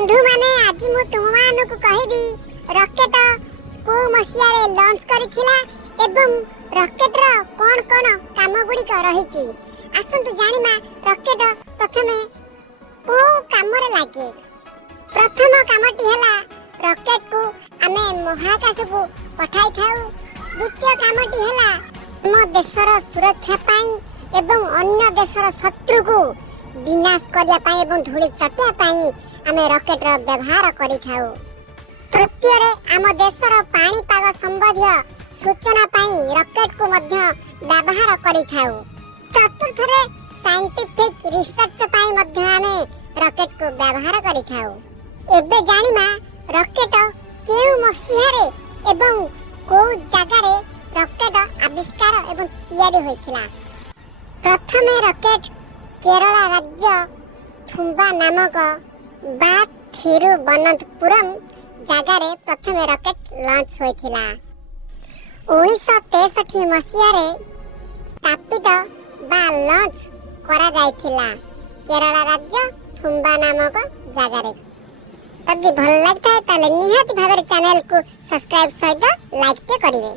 बंधु माने आज मु तुम मानक कहबी रॉकेट को मसियारे लॉन्च करिथिला एवं रॉकेट रो कोन कोन काम गुडी कर रहिची। आसंतु जानिमा रॉकेट प्रथमे को काम रे लागे। प्रथम कामटी हला रॉकेट को आमे महाकाश को पठाई थाउ। द्वितीय कामटी हला हम देशर सुरक्षा पाई एवं अन्य देशर शत्रु को विनाश करिया पाई एवं धूଳି चटिया पाई आमे रॉकेट रो व्यवहार करि थाउ। तृतीय रे आम देशर पाणीपाग संबंधी सूचना पाई रॉकेट को मध्य व्यवहार करि थाउ। चतुर्थ रे साइंटिफिक रिसर्च पाई मध्य आमे रॉकेट को व्यवहार करि थाउ। एबे जानिमा रॉकेट केउ मसिहारे एवं को जगह रे रॉकेट आविष्कार एवं तैयारी होइथिला। प्रथमे रॉकेट केरल राज्य थुम्बा नामक बा थिरुवनंतपुरम जगह रे प्रथमे रॉकेट लॉन्च होइथिला। 1963 मसिहारे स्थापित बा लॉन्च करा जाइथिला केरल राज्य थुम्बा नामक जगह रे। यदि भल लगता है ताले निहाती भाबरे चैनल को सब्सक्राइब सहित लाइक के करिवे।